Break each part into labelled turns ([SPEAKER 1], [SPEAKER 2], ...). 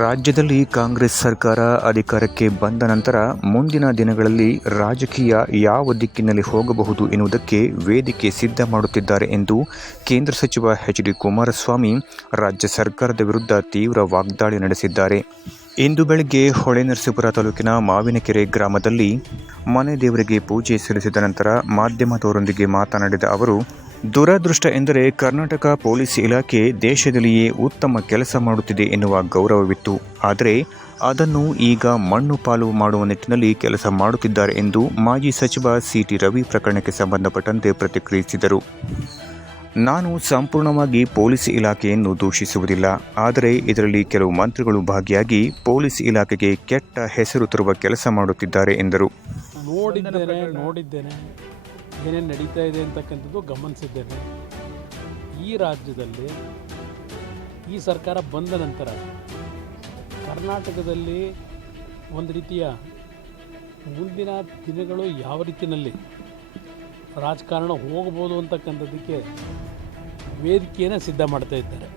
[SPEAKER 1] ರಾಜ್ಯದಲ್ಲಿ ಕಾಂಗ್ರೆಸ್ ಸರ್ಕಾರ ಅಧಿಕಾರಕ್ಕೆ ಬಂದ ನಂತರ ಮುಂದಿನ ದಿನಗಳಲ್ಲಿ ರಾಜಕೀಯ ಯಾವ ದಿಕ್ಕಿನಲ್ಲಿ ಹೋಗಬಹುದು ಎನ್ನುವುದಕ್ಕೆ ವೇದಿಕೆ ಸಿದ್ಧ ಮಾಡುತ್ತಿದ್ದಾರೆ ಎಂದು ಕೇಂದ್ರ ಸಚಿವ ಎಚ್ ಡಿ ಕುಮಾರಸ್ವಾಮಿ ರಾಜ್ಯ ಸರ್ಕಾರದ ವಿರುದ್ಧ ತೀವ್ರ ವಾಗ್ದಾಳಿ ನಡೆಸಿದ್ದಾರೆ. ಇಂದು ಬೆಳಗ್ಗೆ ಹೊಳೆನರಸೀಪುರ ತಾಲೂಕಿನ ಮಾವಿನಕೆರೆ ಗ್ರಾಮದಲ್ಲಿ ಮನೆ ದೇವರಿಗೆ ಪೂಜೆ ಸಲ್ಲಿಸಿದ ನಂತರ ಮಾಧ್ಯಮದವರೊಂದಿಗೆ ಮಾತನಾಡಿದ ಅವರು ದುರದೃಷ್ಟ ಎಂದರೆ ಕರ್ನಾಟಕ ಪೊಲೀಸ್ ಇಲಾಖೆ ದೇಶದಲ್ಲಿಯೇ ಉತ್ತಮ ಕೆಲಸ ಮಾಡುತ್ತಿದೆ ಎನ್ನುವ ಗೌರವವಿತ್ತು. ಆದರೆ ಅದನ್ನು ಈಗ ಮಣ್ಣು ಪಾಲು ಮಾಡುವ ನಿಟ್ಟಿನಲ್ಲಿ ಕೆಲಸ ಮಾಡುತ್ತಿದ್ದಾರೆ ಎಂದು ಮಾಜಿ ಸಚಿವ ಸಿಟಿ ರವಿ ಪ್ರಕರಣಕ್ಕೆ ಸಂಬಂಧಪಟ್ಟಂತೆ ಪ್ರತಿಕ್ರಿಯಿಸಿದರು. ನಾನು ಸಂಪೂರ್ಣವಾಗಿ ಪೊಲೀಸ್ ಇಲಾಖೆಯನ್ನು ದೂಷಿಸುವುದಿಲ್ಲ. ಆದರೆ ಇದರಲ್ಲಿ ಕೆಲವು ಮಂತ್ರಿಗಳು ಭಾಗಿಯಾಗಿ ಪೊಲೀಸ್ ಇಲಾಖೆಗೆ ಕೆಟ್ಟ ಹೆಸರು ತರುವ ಕೆಲಸ ಮಾಡುತ್ತಿದ್ದಾರೆ ಎಂದರು.
[SPEAKER 2] ನೋಡಿದ್ದೇನೆ ನೋಡಿದ್ದೇನೆ. ಏನೇನು ನಡೀತಾ ಇದೆ ಅಂತಕ್ಕಂಥದ್ದು ಗಮನಿಸಿದ್ದೇನೆ. ಈ ರಾಜ್ಯದಲ್ಲಿ ಈ ಸರ್ಕಾರ ಬಂದ ನಂತರ ಕರ್ನಾಟಕದಲ್ಲಿ ಒಂದು ರೀತಿಯ ಮುಂದಿನ ದಿನಗಳು ಯಾವ ರೀತಿಯಲ್ಲಿ ರಾಜಕಾರಣ ಹೋಗ್ಬೋದು ಅಂತಕ್ಕಂಥದ್ದಕ್ಕೆ ವೇದಿಕೆಯನ್ನು ಸಿದ್ಧ ಮಾಡ್ತಾ ಇದ್ದಾರೆ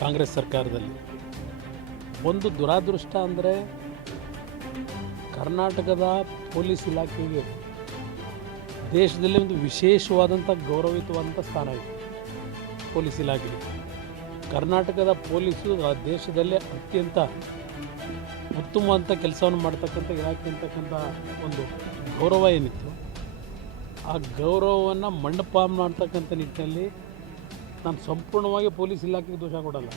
[SPEAKER 2] ಕಾಂಗ್ರೆಸ್ ಸರ್ಕಾರದಲ್ಲಿ. ಒಂದು ದುರಾದೃಷ್ಟ ಅಂದರೆ ಕರ್ನಾಟಕದ ಪೊಲೀಸ್ ಇಲಾಖೆಗೆ ದೇಶದಲ್ಲಿ ಒಂದು ವಿಶೇಷವಾದಂಥ ಗೌರವಿತವಾದಂಥ ಸ್ಥಾನ ಇದೆ. ಪೊಲೀಸ್ ಇಲಾಖೆ ಕರ್ನಾಟಕದ ಪೊಲೀಸು ಆ ದೇಶದಲ್ಲೇ ಅತ್ಯಂತ ಉತ್ತಮವಾದಂಥ ಕೆಲಸವನ್ನು ಮಾಡ್ತಕ್ಕಂಥ ಇಲಾಖೆ ಅಂತಕ್ಕಂಥ ಒಂದು ಗೌರವ ಏನಿತ್ತು? ಆ ಗೌರವವನ್ನು ಮಂಡಪ ಮಾಡ್ತಕ್ಕಂಥ ನಿಟ್ಟಿನಲ್ಲಿ ನಾನು ಸಂಪೂರ್ಣವಾಗಿ ಪೊಲೀಸ್ ಇಲಾಖೆಗೆ ದೋಷ ಕೊಡಲ್ಲ.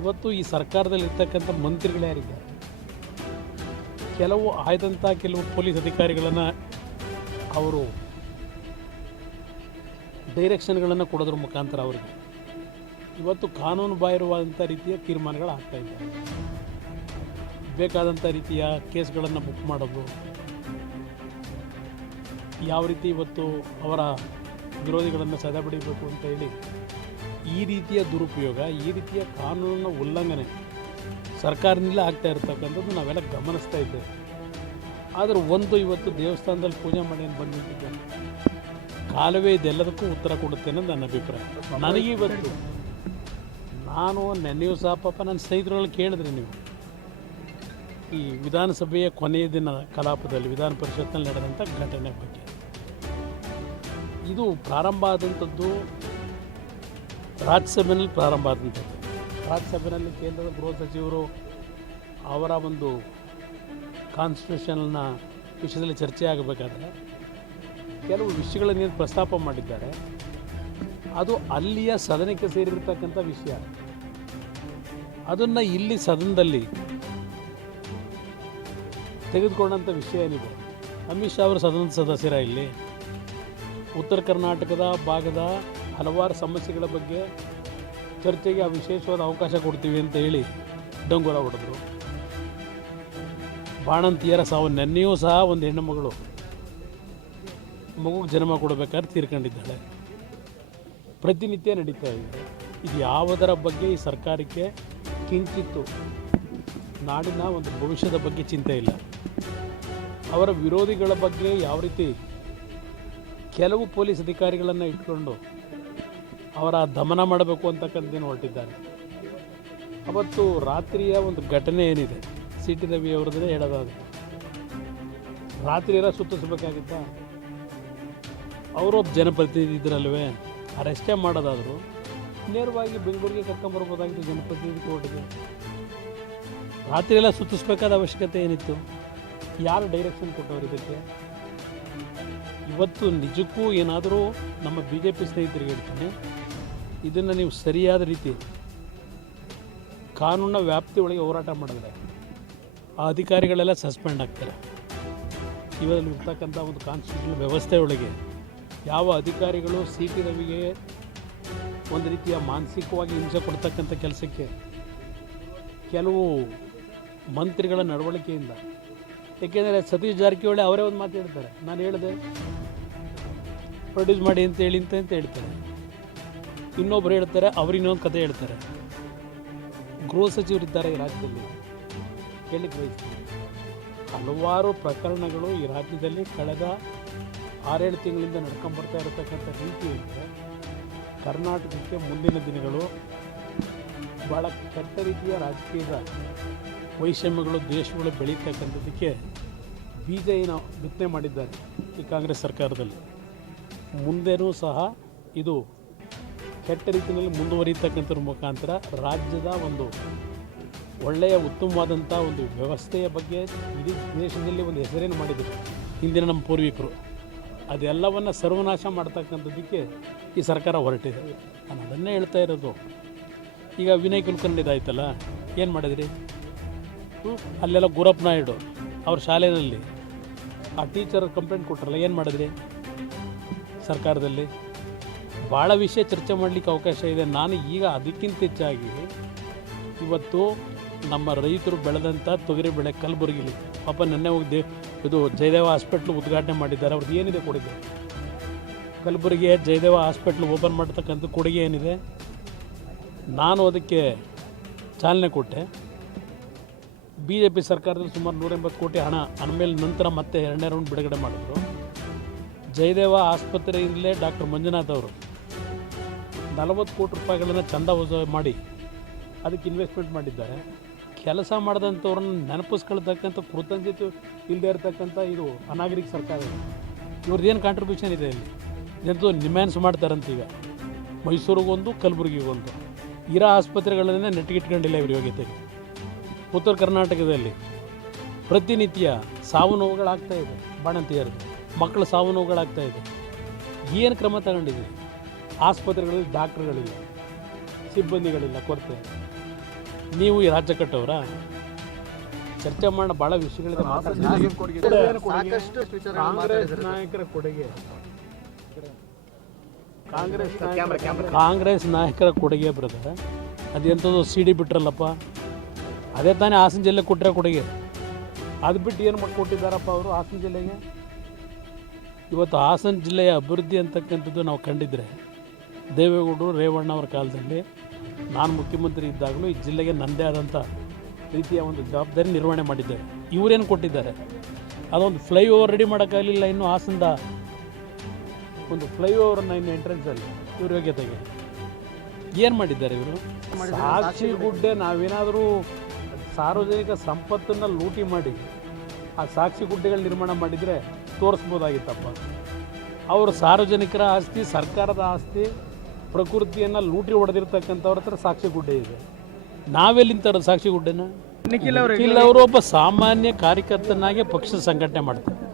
[SPEAKER 2] ಇವತ್ತು ಈ ಸರ್ಕಾರದಲ್ಲಿ ಇರ್ತಕ್ಕಂಥ ಮಂತ್ರಿಗಳು ಯಾರಿದ್ದಾರೆ? ಕೆಲವು ಆಯ್ದಂಥ ಕೆಲವು ಪೊಲೀಸ್ ಅಧಿಕಾರಿಗಳನ್ನು ಅವರು ಡೈರೆಕ್ಷನ್ಗಳನ್ನು ಕೊಡೋದ್ರ ಮುಖಾಂತರ ಅವರಿಗೆ. ಇವತ್ತು ಕಾನೂನು ಬಾಹಿರವಾದಂಥ ರೀತಿಯ ತೀರ್ಮಾನಗಳು ಆಗ್ತಾ ಇದ್ದಾರೆ ಬೇಕಾದಂಥ ರೀತಿಯ ಕೇಸ್ಗಳನ್ನು ಬುಕ್ ಮಾಡೋದು, ಯಾವ ರೀತಿ ಇವತ್ತು ಅವರ ವಿರೋಧಿಗಳನ್ನು ಸದೆಬಡಿಬೇಕು ಅಂತ ಹೇಳಿ ಈ ರೀತಿಯ ದುರುಪಯೋಗ, ಈ ರೀತಿಯ ಕಾನೂನಿನ ಉಲ್ಲಂಘನೆ ಸರ್ಕಾರದಿಂದ ಆಗ್ತಾ ಇರ್ತಕ್ಕಂಥದ್ದು ನಾವೆಲ್ಲ ಗಮನಿಸ್ತಾ ಇದ್ದೇವೆ. ಆದರೆ ಒಂದು ಇವತ್ತು ದೇವಸ್ಥಾನದಲ್ಲಿ ಪೂಜೆ ಮಾಡಿ ಅಂತ ಬಂದು ನಿಂತಿದ್ದಾನೆ ಕಾಲುವೆ ಇದೆಲ್ಲದಕ್ಕೂ ಉತ್ತರ ಕೊಡುತ್ತೆ ಅನ್ನೋದು ನನ್ನ ಅಭಿಪ್ರಾಯ. ನನಗೆ ಇವತ್ತು ನಾನು ನೆನೆಯೂ ಸಹ ಪಾಪ ನನ್ನ ಸ್ನೇಹಿತರಲ್ಲಿ ಕೇಳಿದ್ರಿ ನೀವು. ಈ ವಿಧಾನಸಭೆಯ ಕೊನೆಯ ದಿನ ಕಲಾಪದಲ್ಲಿ, ವಿಧಾನ ಪರಿಷತ್ನಲ್ಲಿ ನಡೆದಂಥ ಘಟನೆ ಬಗ್ಗೆ. ಇದು ಪ್ರಾರಂಭ ಆದಂಥದ್ದು ರಾಜ್ಯಸಭೆಯಲ್ಲಿ ಪ್ರಾರಂಭ ಆದಂಥದ್ದು. ರಾಜ್ಯಸಭೆಯಲ್ಲಿ ಕೇಂದ್ರದ ಗೃಹ ಸಚಿವರು ಅವರ ಒಂದು ಕಾನ್ಸ್ಟಿಟ್ಯೂಷನ್ನ ವಿಷಯದಲ್ಲಿ ಚರ್ಚೆ ಆಗಬೇಕಾದ್ರೆ ಕೆಲವು ವಿಷಯಗಳನ್ನೇನು ಪ್ರಸ್ತಾಪ ಮಾಡಿದ್ದಾರೆ, ಅದು ಅಲ್ಲಿಯ ಸದನಕ್ಕೆ ಸೇರಿರ್ತಕ್ಕಂಥ ವಿಷಯ. ಅದನ್ನು ಇಲ್ಲಿ ಸದನದಲ್ಲಿ ತೆಗೆದುಕೊಂಡಂಥ ವಿಷಯ ಏನಿದೆ? ಅಮಿತ್ ಶಾ ಅವರು ಸದನದ ಸದಸ್ಯರ ಇಲ್ಲಿ? ಉತ್ತರ ಕರ್ನಾಟಕದ ಭಾಗದ ಹಲವಾರು ಸಮಸ್ಯೆಗಳ ಬಗ್ಗೆ ಚರ್ಚೆಗೆ ವಿಶೇಷವಾದ ಅವಕಾಶ ಕೊಡ್ತೀವಿ ಅಂತ ಹೇಳಿ ಡಂಗುರ ಹೊಡೆದ್ರು. ಬಾಣಂತಿಯರ ಸಾವು. ನೆನ್ನೆಯೂ ಸಹ ಒಂದು ಹೆಣ್ಣು ಮಗಳು ಮಗುಗೆ ಜನ್ಮ ಕೊಡಬೇಕಾದ್ರೆ ತೀರ್ಕೊಂಡಿದ್ದಾಳೆ. ಪ್ರತಿನಿತ್ಯ ನಡೀತಾ ಇದೆ. ಇದು ಯಾವುದರ ಬಗ್ಗೆ ಈ ಸರ್ಕಾರಕ್ಕೆ ಕಿಂಚಿತ್ತು? ನಾಡಿನ ಒಂದು ಭವಿಷ್ಯದ ಬಗ್ಗೆ ಚಿಂತೆ ಇಲ್ಲ. ಅವರ ವಿರೋಧಿಗಳ ಬಗ್ಗೆ ಯಾವ ರೀತಿ ಕೆಲವು ಪೊಲೀಸ್ ಅಧಿಕಾರಿಗಳನ್ನು ಇಟ್ಕೊಂಡು ಅವರ ದಮನ ಮಾಡಬೇಕು ಅಂತಕ್ಕಂಥದ್ದೇನು ಹೊರಟಿದ್ದಾರೆ. ಅವತ್ತು ರಾತ್ರಿಯ ಒಂದು ಘಟನೆ ಏನಿದೆ? ಸಿ ಟಿ ರವಿ ಅವ್ರದ್ದೇ ಹೇಳೋದಾದ್ರೆ. ರಾತ್ರಿ ಎಲ್ಲ ಸುತ್ತಿಸ್ಬೇಕಾಗಿತ್ತ? ಅವರೊಬ್ಬ ಜನಪ್ರತಿನಿಧಿ ಇದ್ರಲ್ವೇ? ಅರೆಸ್ಟೇ ಮಾಡೋದಾದ್ರು. ನೇರವಾಗಿ ಬೆಂಗಳೂರಿಗೆ ಕರ್ಕೊಂಬರ್ಬೋದಾಗಿತ್ತು ಜನಪ್ರತಿನಿಧಿ ಕೋರ್ಟ್ಗೆ. ರಾತ್ರಿ ಎಲ್ಲ ಸುತ್ತಿಸ್ಬೇಕಾದ ಅವಶ್ಯಕತೆ ಏನಿತ್ತು? ಯಾರು ಡೈರೆಕ್ಷನ್ ಕೊಟ್ಟವ್ರು ಇದಕ್ಕೆ? ಇವತ್ತು ನಿಜಕ್ಕೂ ಏನಾದರೂ ನಮ್ಮ ಬಿ ಜೆ ಪಿ ಸ್ನೇಹಿತರಿಗೆ ಹೇಳ್ತೀನಿ. ಇದನ್ನು ನೀವು ಸರಿಯಾದ ರೀತಿ ಕಾನೂನ ವ್ಯಾಪ್ತಿ ಒಳಗೆ ಹೋರಾಟ ಮಾಡಿದ್ರೆ ಆ ಅಧಿಕಾರಿಗಳೆಲ್ಲ ಸಸ್ಪೆಂಡ್ ಆಗ್ತಾರೆ. ಇವರಲ್ಲಿ ಇರ್ತಕ್ಕಂಥ ಒಂದು ಕಾನ್ಸ್ಟಿಟ್ಯೂಷನ್ ವ್ಯವಸ್ಥೆ ಒಳಗೆ ಯಾವ ಅಧಿಕಾರಿಗಳು ಸಿ ಟಿ ರವಿಗೆ ಒಂದು ರೀತಿಯ ಮಾನಸಿಕವಾಗಿ ಹಿಂಸೆ ಕೊಡ್ತಕ್ಕಂಥ ಕೆಲಸಕ್ಕೆ ಕೆಲವು ಮಂತ್ರಿಗಳ ನಡವಳಿಕೆಯಿಂದ, ಏಕೆಂದರೆ ಸತೀಶ್ ಜಾರಕಿಹೊಳಿ ಅವರೇ ಒಂದು ಮಾತು ಹೇಳ್ತಾರೆ. ನಾನು ಹೇಳಿದೆ, ಪ್ರೊಡ್ಯೂಸ್ ಮಾಡಿ ಅಂತ ಹೇಳಿ ಅಂತ ಅಂತ ಹೇಳ್ತಾರೆ. ಇನ್ನೊಬ್ರು ಹೇಳ್ತಾರೆ, ಅವ್ರು ಇನ್ನೊಂದು ಕತೆ ಹೇಳ್ತಾರೆ. ಗೃಹ ಸಚಿವರಿದ್ದಾರೆ ಈ ರಾಜ್ಯದಲ್ಲಿ. ಕೇಳಿಕ್ಕೆ ಬಯಸ್ತೀನಿ ಹಲವಾರು ಪ್ರಕರಣಗಳು ಈ ರಾಜ್ಯದಲ್ಲಿ ಕಳೆದ ಆರೇಳು ತಿಂಗಳಿಂದ ನಡ್ಕೊಂಬರ್ತಾ ಇರತಕ್ಕಂಥ ರೀತಿ ಅಂದರೆ ಕರ್ನಾಟಕಕ್ಕೆ ಮುಂದಿನ ದಿನಗಳು ಭಾಳ ಕೆಟ್ಟ ರೀತಿಯ ರಾಜಕೀಯದ ವೈಷಮ್ಯಗಳು, ದ್ವೇಷಗಳು ಬೆಳೀತಕ್ಕಂಥದ್ದಕ್ಕೆ ಬೀಜ ಏನು ಬಿತ್ತನೆ ಮಾಡಿದ್ದಾರೆ ಈ ಕಾಂಗ್ರೆಸ್ ಸರ್ಕಾರದಲ್ಲಿ. ಮುಂದೆನೂ ಸಹ ಇದು ಕೆಟ್ಟ ರೀತಿಯಲ್ಲಿ ಮುಂದುವರಿತಕ್ಕಂಥದ್ರ ಮುಖಾಂತರ ರಾಜ್ಯದ ಒಂದು ಒಳ್ಳೆಯ ಉತ್ತಮವಾದಂಥ ಒಂದು ವ್ಯವಸ್ಥೆಯ ಬಗ್ಗೆ ಇಡೀ ದೇಶದಲ್ಲಿ ಒಂದು ಹೆಸರೇನು ಮಾಡಿದರು. ಹಿಂದಿನ ನಮ್ಮ ಪೂರ್ವಿಕರು. ಅದೆಲ್ಲವನ್ನು ಸರ್ವನಾಶ ಮಾಡ್ತಕ್ಕಂಥದ್ದಕ್ಕೆ ಈ ಸರ್ಕಾರ ಹೊರಟಿದೆ. ನಾನು ಅದನ್ನೇ ಹೇಳ್ತಾ ಇರೋದು. ಈಗ ವಿನಯ್ ಕುಲಕರ್ಣಿ ಇದಾಯ್ತಲ್ಲ ಏನು ಮಾಡಿದ್ರಿ? ಅಲ್ಲೆಲ್ಲ ಗುರಪ್ಪ ನಾಯ್ಡು ಅವ್ರ ಶಾಲೆಯಲ್ಲಿ ಆ ಟೀಚರ್ ಕಂಪ್ಲೇಂಟ್ ಕೊಟ್ಟರಲ್ಲ ಏನು ಮಾಡಿದ್ರಿ? ಸರ್ಕಾರದಲ್ಲಿ? ಭಾಳ ವಿಷಯ ಚರ್ಚೆ ಮಾಡಲಿಕ್ಕೆ ಅವಕಾಶ ಇದೆ. ನಾನು ಈಗ ಅದಕ್ಕಿಂತ ಹೆಚ್ಚಾಗಿ ಇವತ್ತು ನಮ್ಮ ರೈತರು ಬೆಳೆದಂಥ ತೊಗರಿ ಬೆಳೆ ಕಲಬುರಗಿಲಿ. ಪಾಪ ನೆನ್ನೆ ಹೋಗಿ ಇದು ಜಯದೇವ ಹಾಸ್ಪಿಟ್ಲ್ ಉದ್ಘಾಟನೆ ಮಾಡಿದ್ದಾರೆ. ಅವ್ರದ್ದು ಏನಿದೆ ಕೊಡುಗೆ? ಕಲಬುರಗಿಯ ಜಯದೇವ ಹಾಸ್ಪಿಟ್ಲ್ ಓಪನ್ ಮಾಡ್ತಕ್ಕಂಥ ಕೊಡುಗೆ ಏನಿದೆ? ನಾನು ಅದಕ್ಕೆ ಚಾಲನೆ ಕೊಟ್ಟೆ. ಬಿ ಜೆ ಪಿ ಸರ್ಕಾರದಲ್ಲಿ ಸುಮಾರು ನೂರ ಎಂಬತ್ತು ಕೋಟಿ ಹಣ ಆಮೇಲೆ ನಂತರ ಮತ್ತೆ ಎರಡನೇ ರೌಂಡ್ ಬಿಡುಗಡೆ ಮಾಡಿದ್ರು. ಜಯದೇವ ಆಸ್ಪತ್ರೆಯಿಂದಲೇ ಡಾಕ್ಟರ್ ಮಂಜುನಾಥ್ ಅವರು ನಲವತ್ತು ಕೋಟಿ ರೂಪಾಯಿಗಳನ್ನು ಚಂದ ಮಾಡಿ ಅದಕ್ಕೆ ಇನ್ವೆಸ್ಟ್ಮೆಂಟ್ ಮಾಡಿದ್ದಾರೆ. ಕೆಲಸ ಮಾಡಿದಂಥವ್ರನ್ನ ನೆನಪಿಸ್ಕೊಳ್ತಕ್ಕಂಥ ಕೃತಜ್ಞತೆ ಇಲ್ಲದೆ ಇರತಕ್ಕಂಥ ಇದು ಅನಾಗರಿಕ ಸರ್ಕಾರ ಇವ್ರದ್ದೇನು ಕಾಂಟ್ರಿಬ್ಯೂಷನ್ ಇದೆ ಇಲ್ಲಿ? ಇದಂತೂ ನಿಮ್ಯಾನ್ಸ್ ಮಾಡ್ತಾರಂತ ಈಗ ಮೈಸೂರಿಗೊಂದು, ಕಲಬುರಗಿಗೊಂದು. ಇರೋ ಆಸ್ಪತ್ರೆಗಳನ್ನೇ ನೆಟ್ಟಿಗಿಟ್ಕೊಂಡಿಲ್ಲ ಇವ್ರ ಯೋಗ್ಯತೆಗೆ ಉತ್ತರ ಕರ್ನಾಟಕದಲ್ಲಿ ಪ್ರತಿನಿತ್ಯ ಸಾವು ನೋವುಗಳಾಗ್ತಾ ಇದೆ, ಬಾಣಂತಿಯರು. ಮಕ್ಕಳ ಸಾವು ನೋವುಗಳಾಗ್ತಾ ಇದೆ. ಏನು ಕ್ರಮ ತಗೊಂಡಿದೆ ಆಸ್ಪತ್ರೆಗಳಲ್ಲಿ ಡಾಕ್ಟ್ರುಗಳಿಲ್ಲ, ಸಿಬ್ಬಂದಿಗಳಿಲ್ಲ ಕೊರತೆ. ನೀವು ಈ ರಾಜ್ಯ ಕಟ್ಟವರ? ಚರ್ಚೆ ಮಾಡೋಣ ಭಾಳ ವಿಷಯಗಳಿದೆ. ಕಾಂಗ್ರೆಸ್ ನಾಯಕರ ಕೊಡುಗೆ. ಕಾಂಗ್ರೆಸ್ ನಾಯಕರ- ಕಾಂಗ್ರೆಸ್ ನಾಯಕರ ಕೊಡುಗೆ ಬ್ರದರ್ ಅದೆಂಥದ್ದು ಸಿ ಡಿ ಬಿಟ್ರಲ್ಲಪ್ಪ? ಅದೇ ತಾನೇ ಹಾಸನ ಜಿಲ್ಲೆ ಕೊಟ್ಟರೆ ಕೊಡುಗೆ. ಅದು ಬಿಟ್ಟು ಏನು ಮಾಡಿ ಕೊಟ್ಟಿದ್ದಾರಪ್ಪ ಅವರು ಹಾಸನ ಜಿಲ್ಲೆಗೆ? ಇವತ್ತು ಹಾಸನ ಜಿಲ್ಲೆಯ ಅಭಿವೃದ್ಧಿ ಅಂತಕ್ಕಂಥದ್ದು ನಾವು ಕಂಡಿದ್ರೆ ದೇವೇಗೌಡರು ರೇವಣ್ಣ ಅವರ ಕಾಲದಲ್ಲಿ ನಾನು ಮುಖ್ಯಮಂತ್ರಿ ಇದ್ದಾಗಲೂ ಈ ಜಿಲ್ಲೆಗೆ ನನ್ನದೇ ಆದಂಥ ರೀತಿಯ ಒಂದು ಜವಾಬ್ದಾರಿ ನಿರ್ವಹಣೆ ಮಾಡಿದ್ದೇವೆ ಇವರೇನು ಕೊಟ್ಟಿದ್ದಾರೆ? ಅದೊಂದು ಫ್ಲೈಓವರ್ ರೆಡಿ ಮಾಡೋಕ್ಕಾಗಲಿಲ್ಲ ಇನ್ನು ಹಾಸನದ ಒಂದು ಫ್ಲೈಓವರನ್ನು ಇನ್ನು ಎಂಟ್ರೆನ್ಸಲ್ಲಿ ಇವ್ರ ಯೋಗ್ಯತೆಗೆ. ಏನು ಮಾಡಿದ್ದಾರೆ ಇವರು? ಸಾಕ್ಷಿ ಗುಡ್ಡೆ ನಾವೇನಾದರೂ ಸಾರ್ವಜನಿಕ ಸಂಪತ್ತನ್ನು ಲೂಟಿ ಮಾಡಿ ಆ ಸಾಕ್ಷಿ ಗುಡ್ಡೆಗಳು ನಿರ್ಮಾಣ ಮಾಡಿದರೆ ತೋರಿಸ್ಬೋದಾಗಿತ್ತಪ್ಪ. ಅವರು ಸಾರ್ವಜನಿಕರ ಆಸ್ತಿ, ಸರ್ಕಾರದ ಆಸ್ತಿ ಪ್ರಕೃತಿಯನ್ನು ಲೂಟಿ ಹೊಡೆದಿರ್ತಕ್ಕಂಥವ್ರ ಹತ್ರ ಸಾಕ್ಷಿ ಗುಡ್ಡೆ ಇದೆ. ನಾವೆಲ್ಲಿಂತಾರ ಸಾಕ್ಷಿ ಗುಡ್ಡೆನ? ನಿಖಿಲ್ ಅವರು ಒಬ್ಬ ಸಾಮಾನ್ಯ ಕಾರ್ಯಕರ್ತನಾಗಿ ಪಕ್ಷ ಸಂಘಟನೆ ಮಾಡ್ತಾರೆ.